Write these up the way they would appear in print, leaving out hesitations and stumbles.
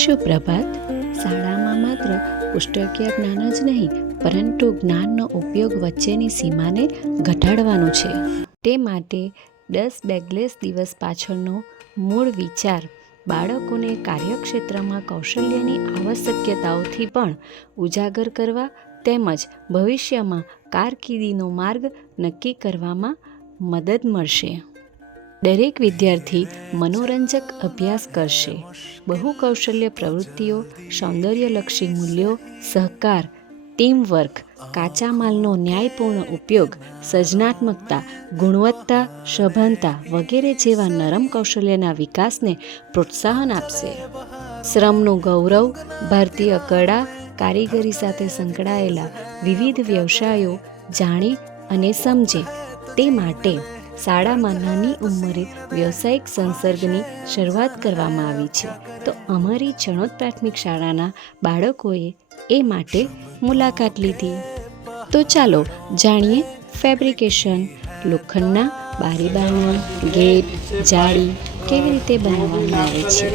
સુપ્રભાત. શાળામાં માત્ર પુસ્તકીય જ્ઞાન જ નહીં પરંતુ જ્ઞાનનો ઉપયોગ વચ્ચેની સીમાને ઘટાડવાનો છે. તે માટે 10 બેગલેસ દિવસ પાછળનો મૂળ વિચાર બાળકોને કાર્યક્ષેત્રમાં કૌશલ્યની આવશ્યકતાઓથી પણ ઉજાગર કરવા તેમજ ભવિષ્યમાં કારકિર્દીનો માર્ગ નક્કી કરવામાં મદદ મળશે. દરેક વિદ્યાર્થી મનોરંજક અભ્યાસ કરશે. બહુકૌશલ્ય પ્રવૃત્તિઓ, સૌંદર્યલક્ષી મૂલ્યો, સહકાર, ટીમવર્ક, કાચા માલનો ન્યાયપૂર્ણ ઉપયોગ, સર્જનાત્મકતા, ગુણવત્તા, સભાનતા વગેરે જેવા નરમ કૌશલ્યના વિકાસને પ્રોત્સાહન આપશે. શ્રમનું ગૌરવ, ભારતીય કળા, કારીગરી સાથે સંકળાયેલા વિવિધ વ્યવસાયો જાણે અને સમજે તે માટે શાળામાં નાની ઉંમરે વ્યવસાયિક સંસર્ગની શરૂઆત કરવામાં આવી છે. તો અમારી ચણોદ પ્રાથમિક શાળાના બાળકોએ એ માટે મુલાકાત લીધી. તો ચાલો જાણીએ ફેબ્રિકેશન, લોખંડના બારી બારણાં, ગેટ, જાળી કેવી રીતે બનાવવામાં આવે છે.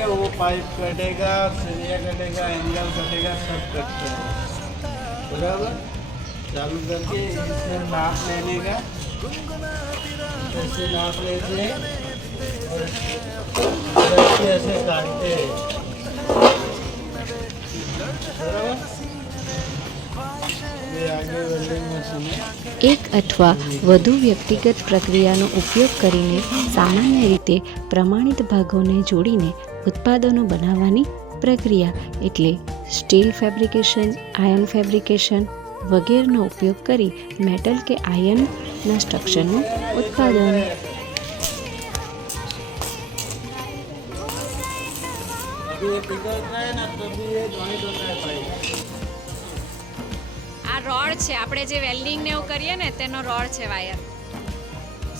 ऐसे नाप लेते और ऐसे काटते એક અથવા વધુ વ્યક્તિગત પ્રક્રિયાનો ઉપયોગ કરીને સામાન્ય રીતે પ્રમાણિત ભાગોને જોડીને ઉત્પાદનો બનાવવાની પ્રક્રિયા એટલે સ્ટીલ ફેબ્રિકેશન, આયર્ન ફેબ્રિકેશન વગેરેનો ઉપયોગ કરી મેટલ કે આયર્નના સ્ટ્રક્ચરનું ઉત્પાદન. આ રોડ છે, આપણે જે વેલ્ડિંગ ને એવું કરીએ ને તેનો રોડ છે, વાયર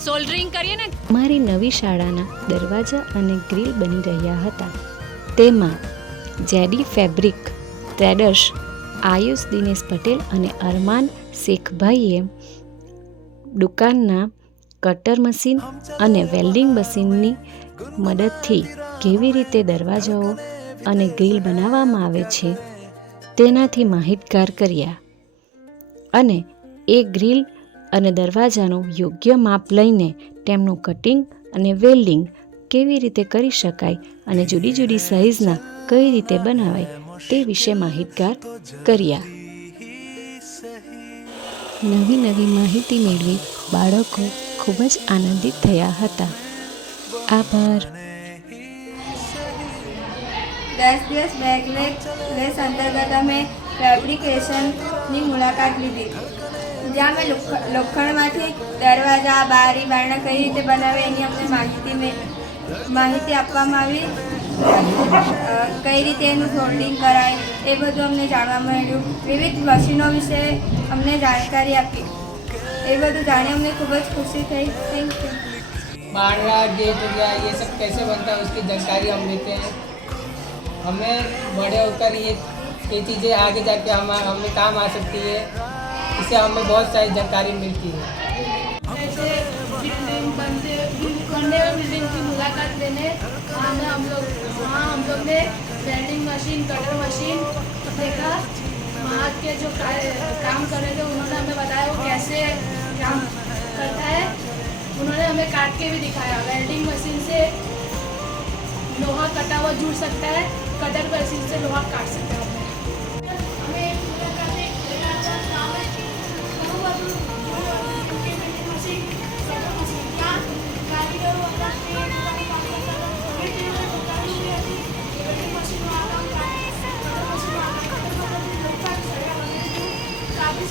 સોલ્ડરિંગ કરીએ ને. અમારી નવી શાળાના દરવાજા અને ગ્રીલ બની રહ્યા હતા. તેમાં JD fabric traders Ayush Dinesh Patel અને અરમાન શેખભાઈએ દુકાનના કટર મશીન અને વેલ્ડિંગ મશીનની મદદથી કેવી રીતે દરવાજાઓ અને ગ્રીલ બનાવવામાં આવે છે તેનાથી માહિતગાર કર્યા અને એ ગ્રીલ અને દરવાજાનું યોગ્ય માપ લઈને તેમનું કટિંગ અને વેલ્ડિંગ કેવી રીતે કરી શકાય અને જુદી જુદી સાઇઝના કઈ રીતે બનાવાય તે વિશે માહિતગાર કર્યા. નવી નવી માહિતી મેળવી બાળકો ખૂબ જ આનંદિત થયા હતા. આભાર. 10 દિવસ બેગલેસ અંતર્ગત અમે ફેબ્રિકેશનની મુલાકાત લીધી, જ્યાં અમે લોખંડમાંથી દરવાજા, બારી, બારણાં કઈ રીતે બનાવે એની અમને માહિતી આપવામાં આવી. કઈ રીતે એનું સોલ્ડિંગ કરાય એ બધું અમને જાણવા મળ્યું. વિવિધ મશીનો વિશે અમને જાણકારી આપી. એ બધું જાણી अમને ખૂબ જ खुशी થઈ. Thank you. बारला गेट हो गया, ये सब कैसे बनता है उसकी जानकारी हम लेते हैं. हमें बड़े होकर ये चीज़ें आगे जाके हमें काम आ सकती है. इससे हमें बहुत सारी जानकारी मिलती है. ऐसे बिल्डिंग की मुलाकात लेने हम लोग ने वेल्डिंग मशीन, कटर मशीन देखा. वहाँ के जो काम कर रहे थे उन्होंने हमें बताया वो कैसे काम करता है. उन्होंने हमें काट के भी दिखाया. वेल्डिंग मशीन से लोहा कटा हुआ जुड़ सकता है, कटर मशीन से लोहा काट सकता है. काफ़ी